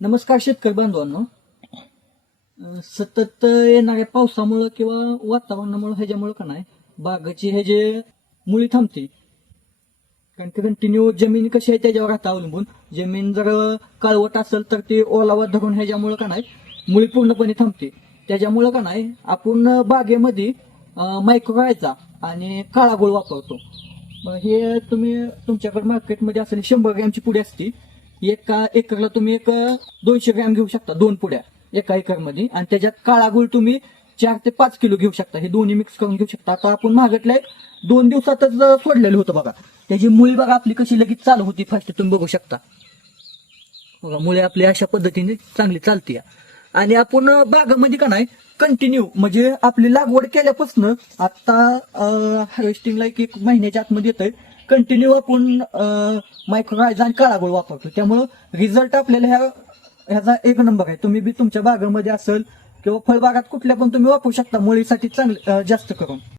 नमस्कार शेतकरी बांधवांनो. सतत येणाऱ्या पावसामुळं किंवा वातावरणामुळे ह्याच्यामुळं का नाही बागाची हे जे मुळी थांबते. कारण की कंटिन्यू जमीन कशी आहे त्याच्यावर राहता अवलंबून. जमीन जर काळवट असेल तर ते ओलावा धरून ह्याच्यामुळं का नाही मुळी पूर्णपणे थांबते. त्याच्यामुळं का नाही आपण बागेमध्ये मायक्रोरायझा आणि काळा गोळ वापरतो. मग हे तुम्ही तुमच्याकडे मार्केटमध्ये असेल 100 ग्रॅमची पुडी असते. एका एकरला तुम्ही 200 ग्रॅम घेऊ शकता, 2 पुड्या एका एकरमध्ये. आणि त्याच्यात काळा गुळ तुम्ही 4 ते 5 किलो घेऊ शकता. हे दोन्ही मिक्स करून घेऊ शकता. आता आपण महागटल्या 2 दिवसातच सोडलेलं होतं बघा. त्याची मुळी बघा आपली कशी लगेच चालू होती. फास्ट तुम्ही बघू शकता बघा, मुळी आपली अशा पद्धतीने चांगली चालते. आणि आपण बागामध्ये का नाही कंटिन्यू म्हणजे आपली लागवड केल्यापासून आता हार्वेस्टिंगला एक महिन्याच्या आतमध्ये येतंय. कंटिन्यू आपण मायक्रोरायझा आणि काळा गोळ वापरतो. त्यामुळं रिझल्ट आपल्याला ह्याचा एक नंबर आहे. तुम्ही बी तुमच्या बागामध्ये असेल किंवा फळबागात कुठल्या पण तुम्ही वापरू शकता मुळीसाठी चांगलं जास्त करून.